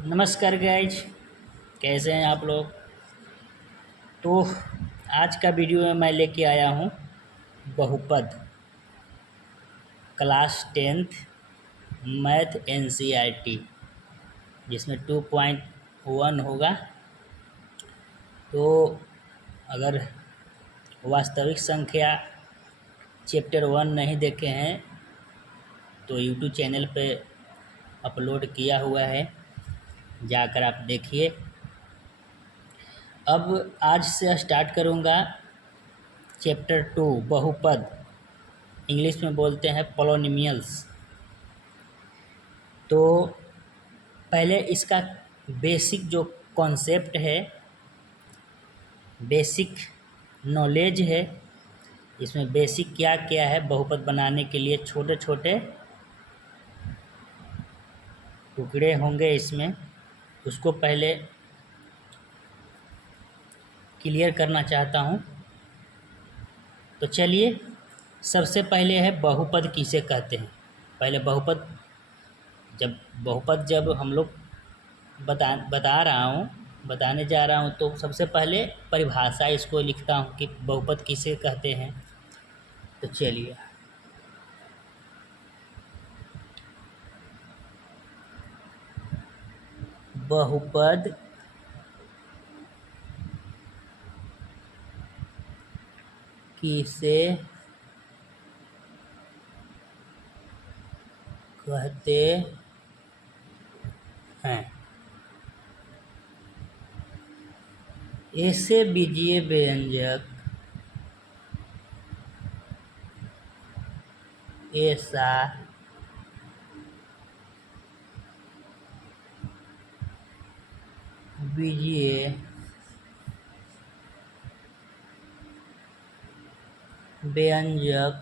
नमस्कार गाइज, कैसे हैं आप लोग। तो आज का वीडियो में मैं लेके आया हूँ बहुपद क्लास 10th मैथ एनसीईआरटी, जिसमें 2.1 होगा। तो अगर वास्तविक संख्या चैप्टर 1 नहीं देखे हैं तो यूट्यूब चैनल पे अपलोड किया हुआ है, जाकर आप देखिए। अब आज से स्टार्ट करूँगा चैप्टर 2 बहुपद, इंग्लिश में बोलते हैं पॉलिनोमियल्स। तो पहले इसका बेसिक जो कॉन्सेप्ट है, बेसिक नॉलेज है, इसमें बेसिक क्या क्या है बहुपद बनाने के लिए। छोटे छोटे टुकड़े होंगे इसमें, उसको पहले क्लियर करना चाहता हूँ। तो चलिए, सबसे पहले है बहुपद किसे कहते हैं। पहले बहुपद जब हम लोग बताने जा रहा हूँ तो सबसे पहले परिभाषा इसको लिखता हूँ कि बहुपद किसे कहते हैं। तो चलिए, बहुपद किसे कहते हैं। ऐसे बीजीय व्यंजक ऐसा बीजीय व्यंजक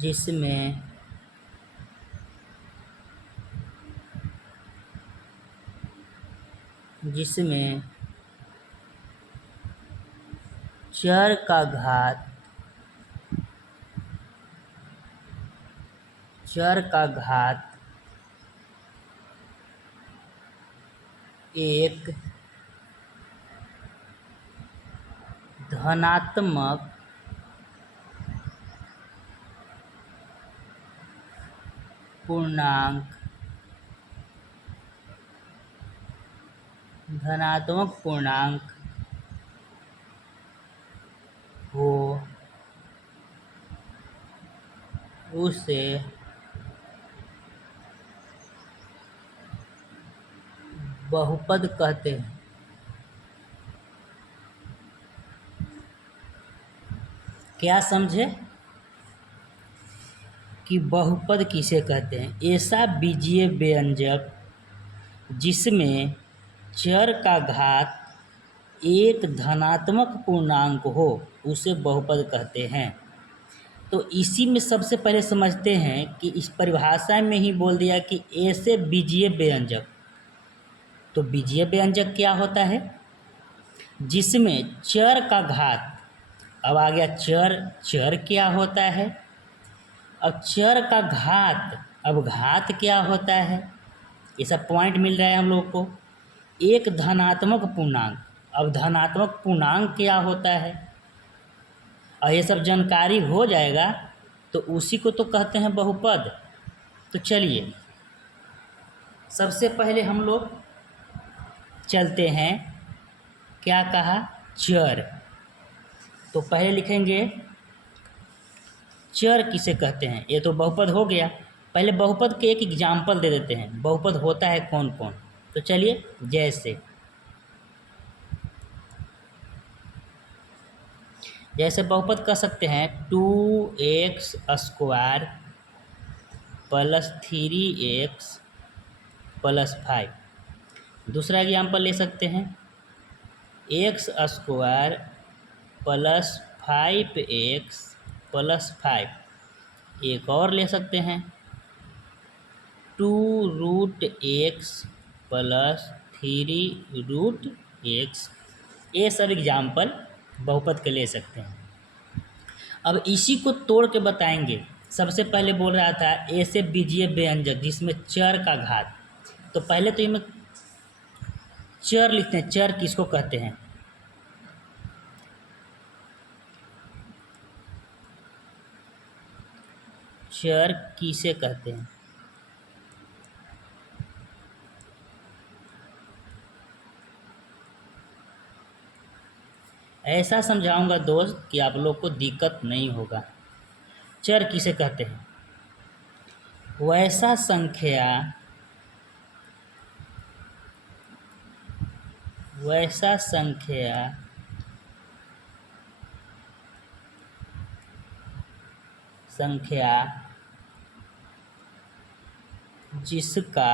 जिसमें चर का घात एक धनात्मक पूर्णांक हो, उसे बहुपद कहते हैं। क्या समझे कि बहुपद किसे कहते हैं। ऐसा बीजीय व्यंजक जिसमें चर का घात एक धनात्मक पूर्णांक हो, उसे बहुपद कहते हैं। तो इसी में सबसे पहले समझते हैं कि इस परिभाषा में ही बोल दिया कि ऐसे बीजीय व्यंजक। तो बीजीय व्यंजक क्या होता है, जिसमें चर का घात, अब आ गया चर क्या होता है। अब चर का घात, अब घात क्या होता है, ये सब पॉइंट मिल रहा है हम लोग को। एक धनात्मक पूर्णांक, अब धनात्मक पूर्णांक क्या होता है, और ये सब जानकारी हो जाएगा तो उसी को तो कहते हैं बहुपद। तो चलिए, सबसे पहले हम लोग चलते हैं, क्या कहा, चर। तो पहले लिखेंगे चर किसे कहते हैं। ये तो बहुपद हो गया। पहले बहुपद के एक एग्जाम्पल दे देते हैं, बहुपद होता है कौन कौन। तो चलिए, जैसे बहुपद कह सकते हैं 2x² + 3x + 5। दूसरा एग्जाम्पल ले सकते हैं x² + 5x + 5। एक और ले सकते हैं 2√x + 3√x। ये सब एग्जाम्पल बहुपद के ले सकते हैं। अब इसी को तोड़ के बताएंगे सबसे पहले बोल रहा था ए से बीजीय व्यंजक जिसमें चर का घात। तो पहले तो इनमें चर लिखते हैं। चर किसको कहते हैं? चर किसे कहते हैं? ऐसा समझाऊंगा दोस्त कि आप लोग को दिक्कत नहीं होगा। चर किसे कहते हैं? वैसा संख्या वैसा संख्या संख्या जिसका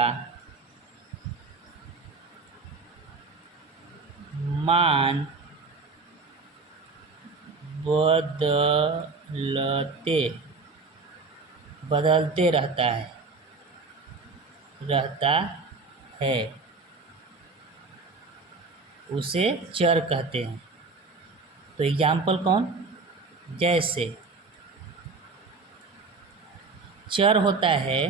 मान बदलते रहता है उसे चर कहते हैं। तो एग्जाम्पल कौन? जैसे चर होता है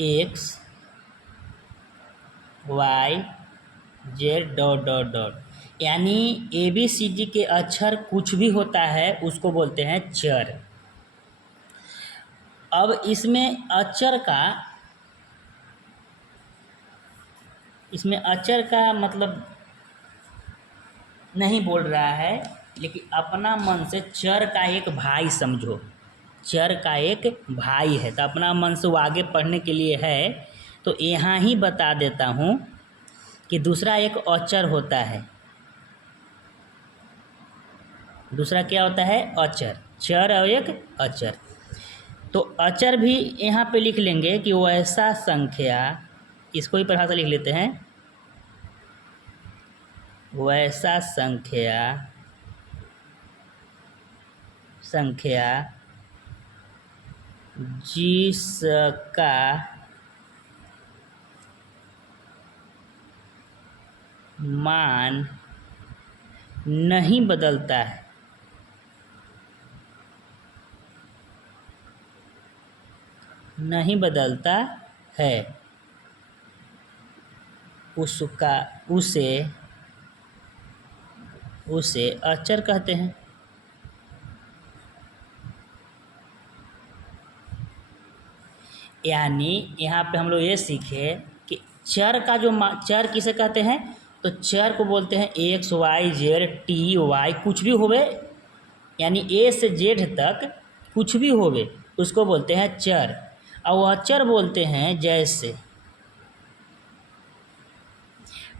x y z dot dot dot, यानी ए बी सी डी के अक्षर कुछ भी होता है उसको बोलते हैं चर। अब इसमें अक्षर का मतलब नहीं बोल रहा है, लेकिन अपना मन से चर का एक भाई समझो। चर का एक भाई है तो अपना मन से वो आगे पढ़ने के लिए है। तो यहाँ ही बता देता हूँ कि दूसरा एक अचर होता है। दूसरा क्या होता है? अचर। चर और एक अचर। तो अचर भी यहाँ पे लिख लेंगे कि वैसा संख्या, इसको ही परिभाषा लिख लेते हैं। वैसा संख्या जिसका मान नहीं बदलता है उसे अचर कहते हैं। यानी यहाँ पे हम लोग ये सीखे कि चर का जो चर किसे कहते हैं? तो चर को बोलते हैं x y z t y, कुछ भी होवे, यानी ए से जेड तक कुछ भी होवे उसको बोलते हैं चर। और अचर बोलते हैं जैसे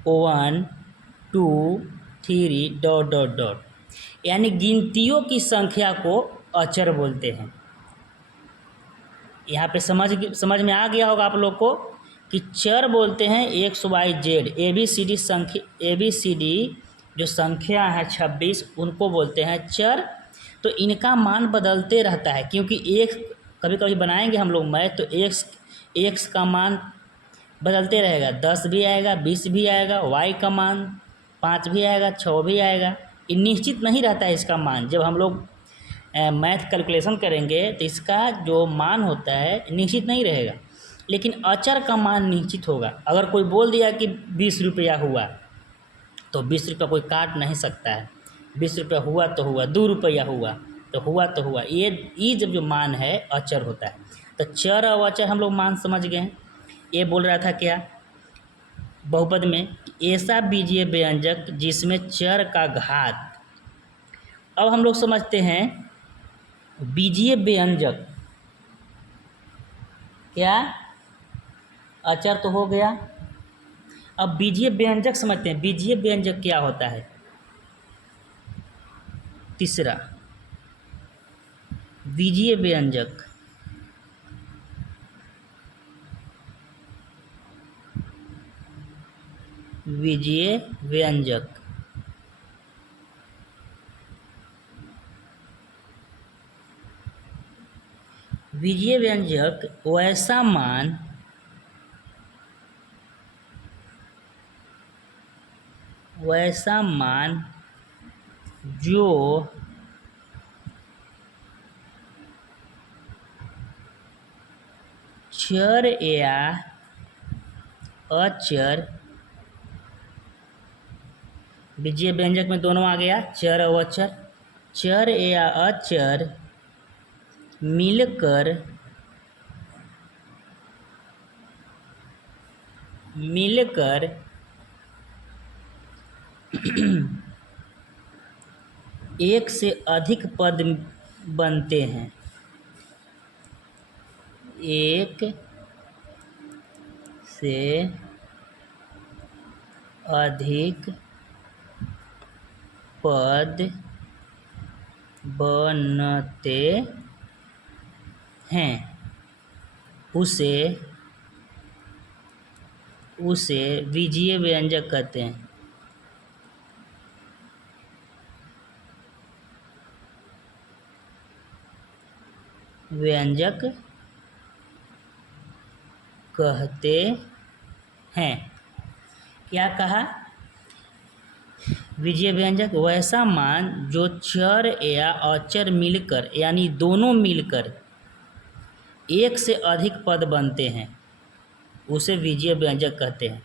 1 2 3 डॉट डॉट डॉट, यानी गिनतियों की संख्या को अचर बोलते हैं। यहाँ पे समझ में आ गया होगा आप लोग को कि चर बोलते हैं x y z, a b c d जो संख्या है 26 उनको बोलते हैं चर। तो इनका मान बदलते रहता है, क्योंकि एक कभी कभी बनाएंगे हम लोग मैथ तो एक्स का मान बदलते रहेगा, 10 भी आएगा, 20 भी आएगा, वाई का मान 5 भी आएगा, 6 भी आएगा। ये निश्चित नहीं रहता है इसका मान। जब हम लोग मैथ कैलकुलेशन करेंगे तो इसका जो मान होता है निश्चित नहीं रहेगा, लेकिन अचर का मान निश्चित होगा। अगर कोई बोल दिया कि 20 रुपया हुआ तो 20 रुपया कोई काट नहीं सकता है। 20 रुपया हुआ तो हुआ, 2 रुपया हुआ तो हुआ। ये जब जो मान है अचर होता है। तो चर और अचर हम लोग मान समझ गए हैं। ये बोल रहा था क्या बहुपद में? ऐसा बीजीय व्यंजक जिसमें चर का घात। अब हम लोग समझते हैं बीजीय व्यंजक क्या? अचर तो हो गया। अब बीजीय व्यंजक समझते हैं। बीजीय व्यंजक क्या होता है? तीसरा बीजीय व्यंजक बीजीय व्यंजक बीजीय व्यंजक वैसा मान जो चर या अचर, बीजीय व्यंजक में दोनों आ गया, चर और अचर, चर या अचर मिलकर एक से अधिक पद बनते हैं, एक से अधिक पद बनते हैं, उसे बीजीय व्यंजक कहते हैं। व्यंजक कहते हैं। क्या कहा? बीजीय व्यंजक वैसा मान जो चर या अचर मिलकर, यानी दोनों मिलकर एक से अधिक पद बनते हैं, उसे बीजीय व्यंजक कहते हैं।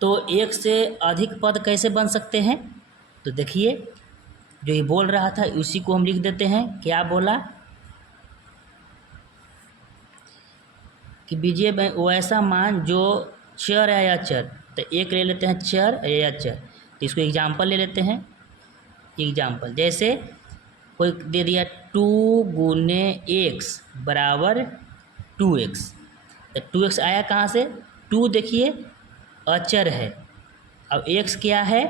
तो एक से अधिक पद कैसे बन सकते हैं? तो देखिए, जो ये बोल रहा था उसी को हम लिख देते हैं। क्या बोला कि बीजीय वैसा मान जो चर या अचर, तो एक ले लेते हैं चर या अचर, तो इसको एग्जाम्पल ले लेते हैं। एग्जाम्पल जैसे कोई दे दिया 2 गुने एक्स बराबर 2x, तो 2x आया कहाँ से? 2 देखिए अचर है, अब x क्या है?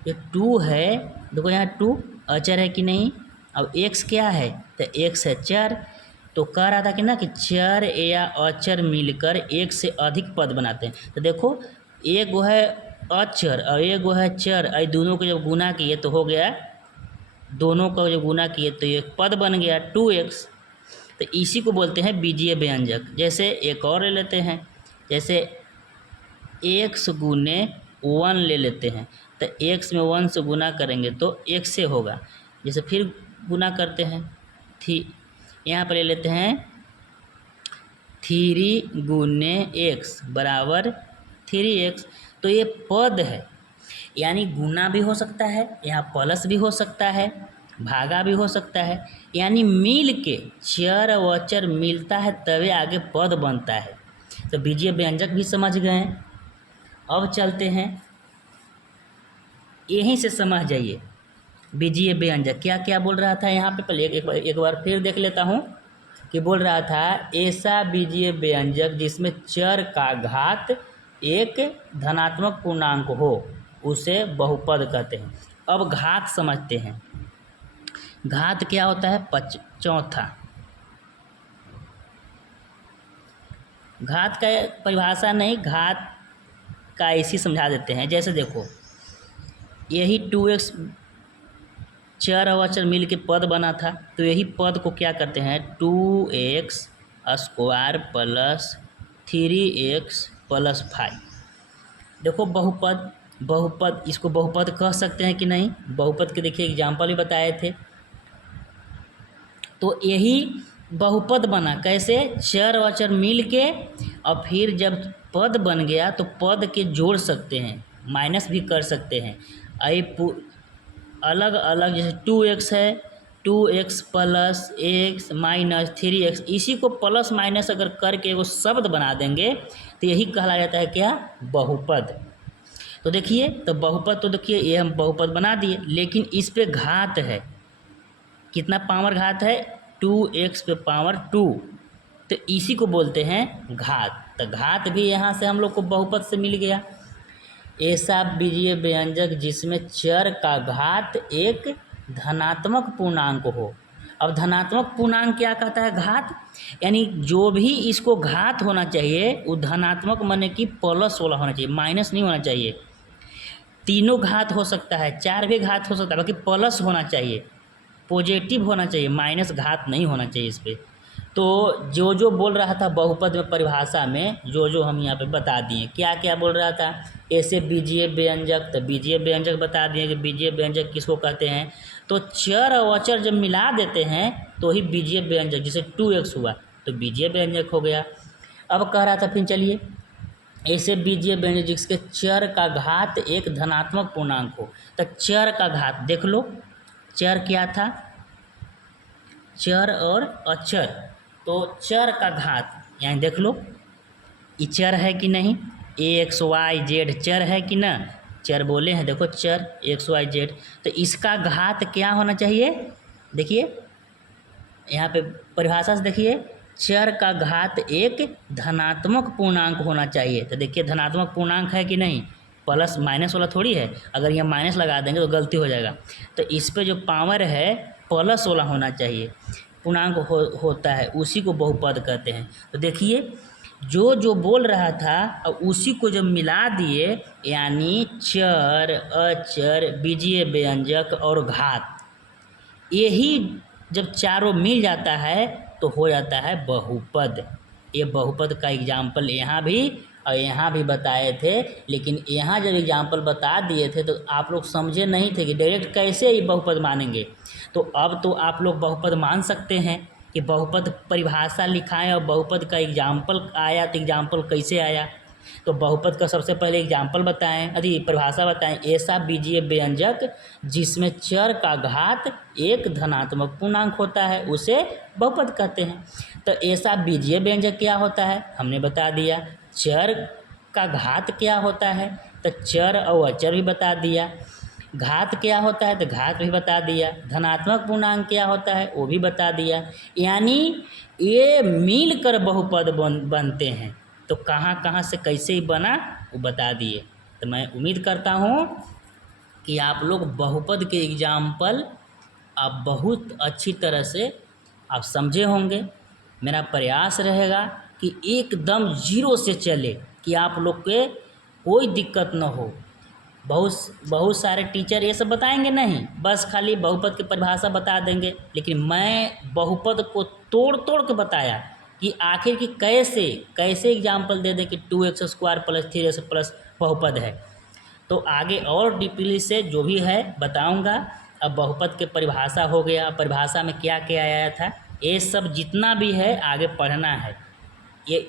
ये 2 है, देखो यहाँ 2 अचर है कि नहीं। अब x क्या है? तो x है चर। तो कह रहा था कि ना कि चर या अचर मिलकर एक से अधिक पद बनाते हैं। तो देखो, एक वो है अचर और एक वो है चर, ये दोनों को जब गुना किए तो हो गया, दोनों को जब गुना किए तो एक पद बन गया 2x। तो इसी को बोलते हैं बीजीय व्यंजक। जैसे एक और ले लेते हैं, जैसे x गुने 1 ले लेते हैं, तो x में 1 से गुना करेंगे तो x से होगा। जैसे फिर गुना करते हैं, यहाँ पर ले लेते हैं 3 गुने x बराबर 3x। तो ये पद है, यानी गुना भी हो सकता है, यहाँ प्लस भी हो सकता है, भागा भी हो सकता है, यानी मिल के चर और अचर मिलता है तभी आगे पद बनता है। तो बीजीय व्यंजक भी समझ गए। अब चलते हैं, यहीं से समझ जाइए बीजीय व्यंजक क्या क्या बोल रहा था यहाँ पे। पहले एक बार फिर देख लेता हूँ कि बोल रहा था ऐसा बीजीय व्यंजक जिसमें चर का घात एक धनात्मक पूर्णांक हो, उसे बहुपद कहते हैं। अब घात समझते हैं। घात क्या होता है? चौथा। घात का परिभाषा नहीं, घात का ऐसी समझा देते हैं। जैसे देखो, यही 2x चर और अचर मिल के पद बना था, तो यही पद को क्या करते हैं 2x square plus 3x plus 5। देखो बहुपद इसको बहुपद कह सकते हैं कि नहीं? बहुपद के देखिए एग्जाम्पल भी बताए थे। तो यही बहुपद बना कैसे? चर और अचर मिल के, और फिर जब पद बन गया तो पद के जोड़ सकते हैं, माइनस भी कर सकते हैं। अलग अलग, जैसे 2x है, 2x plus x minus 3x, इसी को प्लस माइनस अगर करके वो शब्द बना देंगे तो यही कहला जाता है क्या? बहुपद। तो देखिए, तो बहुपद, तो देखिए ये हम बहुपद बना दिए, लेकिन इस पे घात है। कितना पावर घात है? 2x पे पावर 2, तो इसी को बोलते हैं घात। तो घात भी यहाँ से हम लोग को बहुपद से मिल गया। ऐसा बीजीय व्यंजक जिसमें चर का घात एक धनात्मक पूर्णांक हो। अब धनात्मक पूर्णांक क्या कहता है? घात, यानी जो भी इसको घात होना चाहिए वो धनात्मक माने कि प्लस वाला होना चाहिए, माइनस नहीं होना चाहिए। तीनों घात हो सकता है, 4 भी घात हो सकता है, बाकी प्लस होना चाहिए, पॉजिटिव होना चाहिए, माइनस घात नहीं होना चाहिए इस पर। तो जो बोल रहा था बहुपद में परिभाषा में, जो हम यहाँ पे बता दिए। क्या क्या बोल रहा था? ऐसे बीजीय व्यंजक, तो बीजीय व्यंजक बता दिए कि बीजीय व्यंजक किसको कहते हैं? तो चर और अचर जब मिला देते हैं तो ही बीजीय व्यंजक, जैसे 2x हुआ तो बीजीय व्यंजक हो गया। अब कह रहा था फिर चलिए, ऐसे बीजीय व्यंजक जिसके चर का घात एक धनात्मक पूर्णांक हो। तो चर का घात देख लो, चर क्या था, चर और अचर। तो चर का घात यहाँ देख लो, ये चर है कि नहीं, AXYZ चर है कि ना, चर बोले हैं, देखो चर XYZ। तो इसका घात क्या होना चाहिए, देखिए यहाँ पे परिभाषा से देखिए, चर का घात एक धनात्मक पूर्णांक होना चाहिए। तो देखिए धनात्मक पूर्णांक है कि नहीं, प्लस माइनस वाला थोड़ी है, अगर यहाँ माइनस लगा देंगे तो गलती हो जाएगा। तो इस पे जो पावर है प्लस वाला होना चाहिए, पूर्णांक होता है, उसी को बहुपद कहते हैं। तो देखिए जो जो बोल रहा था अब उसी को जब मिला दिए, यानी चर अचर बीजीय व्यंजक और घात, यही जब चारों मिल जाता है तो हो जाता है बहुपद। ये बहुपद का एग्जाम्पल यहाँ भी और यहाँ भी बताए थे, लेकिन यहाँ जब एग्जाम्पल बता दिए थे तो आप लोग समझे नहीं थे कि डायरेक्ट कैसे ये बहुपद मानेंगे। तो अब तो आप लोग बहुपद मान सकते हैं कि बहुपद परिभाषा लिखाएं और बहुपद का एग्जाम्पल आया तो एग्जाम्पल कैसे आया। तो बहुपद का सबसे पहले एग्जाम्पल बताएं, अरे परिभाषा बताएं, ऐसा बीजीय व्यंजक जिसमें चर का घात एक धनात्मक पूर्णांक होता है उसे बहुपद कहते हैं। तो ऐसा बीजीय व्यंजक क्या होता है हमने बता दिया, चर का घात क्या होता है तो चर और अचर भी बता दिया, घात क्या होता है तो घात भी बता दिया, धनात्मक पूर्णांक क्या होता है वो भी बता दिया। यानी ये मिलकर बहुपद बनते हैं। तो कहाँ कहाँ से कैसे ही बना वो बता दिए। तो मैं उम्मीद करता हूँ कि आप लोग बहुपद के एग्जाम्पल आप बहुत अच्छी तरह से आप समझे होंगे। मेरा प्रयास रहेगा कि एकदम जीरो से चले, कि आप लोग के कोई दिक्कत न हो। बहुत सारे टीचर ये सब बताएंगे नहीं, बस खाली बहुपद की परिभाषा बता देंगे, लेकिन मैं बहुपद को तोड़ तोड़ के बताया कि आखिर कि कैसे एग्जाम्पल दे दें कि 2x² + 3x प्लस बहुपद है। तो आगे और डीपली से जो भी है बताऊंगा। अब बहुपद के परिभाषा हो गया, परिभाषा में क्या क्या आया था, ये सब जितना भी है आगे पढ़ना है। ये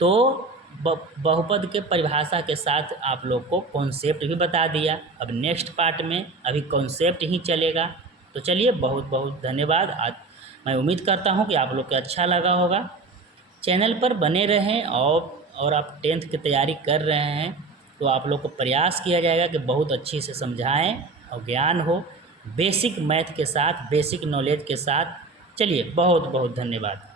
तो बहुपद के परिभाषा के साथ आप लोग को कॉन्सेप्ट भी बता दिया। अब नेक्स्ट पार्ट में अभी कॉन्सेप्ट ही चलेगा। तो चलिए बहुत बहुत धन्यवाद। आज मैं उम्मीद करता हूँ कि आप लोग को अच्छा लगा होगा। चैनल पर बने रहें और आप 10th की तैयारी कर रहे हैं तो आप लोग को प्रयास किया जाएगा कि बहुत अच्छी से समझाएं और ज्ञान हो, बेसिक मैथ के साथ, बेसिक नॉलेज के साथ। चलिए बहुत बहुत धन्यवाद।